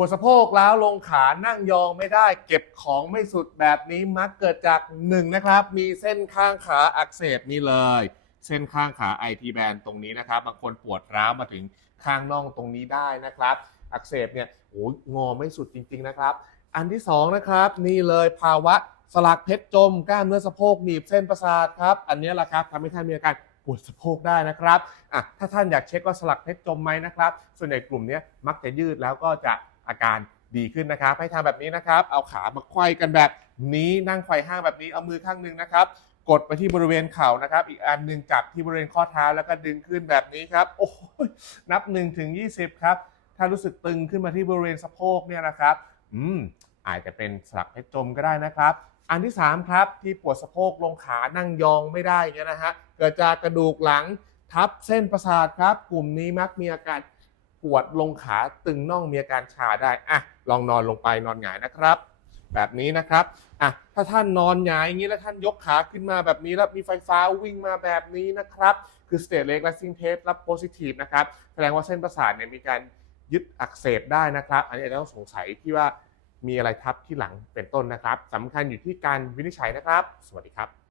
วดสะโพกแล้วลงขานั่งยองไม่ได้ เก็บของไม่สุดแบบนี้มักเกิดจากหนึ่งนะครับ มีเส้นข้างขาอักเสบนี่เลย เส้นข้างขา IT band ตรงนี้นะครับ บางคนปวดร้าวมาถึงข้างน่องตรงนี้ได้นะครับ อักเสบเนี่ยโอ้ยงอไม่สุดจริง ๆนะครับ อันที่สองนะครับนี่เลยภาวะสลักเพชรจมกล้ามเนื้อสะโพกหนีบเส้นประสาทครับ อันนี้แหละครับทำให้ท่านมีอาการปวดสะโพกได้นะครับอะถ้าท่านอยากเช็คว่าสลักเพชรจมไหมนะครับ ส่วนใหญ่กลุ่มนี้มักจะยืดแล้วก็จะ อาการดีขึ้นนะครับ ให้ทำแบบนี้นะครับ เอาขามาไขว้กันแบบนี้นั่งไขว่ห้างแบบนี้เอามือข้างหนึ่งนะครับ กดไปที่บริเวณเข่านะครับ อีกอันหนึ่งจับที่บริเวณข้อเท้าแล้วก็ดึงขึ้นแบบนี้ครับ โอ้ยนับ1ถึง20 ครับ ถ้ารู้สึกตึงขึ้นมาที่บริเวณสะโพกเนี่ยนะครับ อืมอาจจะเป็นสลักเพชรจมก็ได้นะครับ อันที่ 3 ครับที่ปวดสะโพกลงขานั่งยองไม่ได้เงี้ยนะฮะเกิดจากกระดูกหลังทับเส้นประสาทครับ กลุ่มนี้มักมีอาการ ปวดลงขาตึงน่องมีอาการชาได้อะลองนอนลงไปนอนหงายนะครับ แบบนี้นะครับอะถ้าท่านนอนหงายอย่างนี้แล้วท่านยกขาขึ้นมาแบบนี้แล้วมีไฟฟ้าวิ่งมาแบบนี้นะครับ คือ state leg resting test รับ positive นะครับแสดงว่าเส้นประสาทเนี่ยมีการยึดอักเสบได้นะครับ อันนี้อาจจะต้องสงสัยที่ว่ามีอะไรทับที่หลังเป็นต้นนะครับสำคัญอยู่ที่การวินิจฉัยนะครับ สวัสดีครับ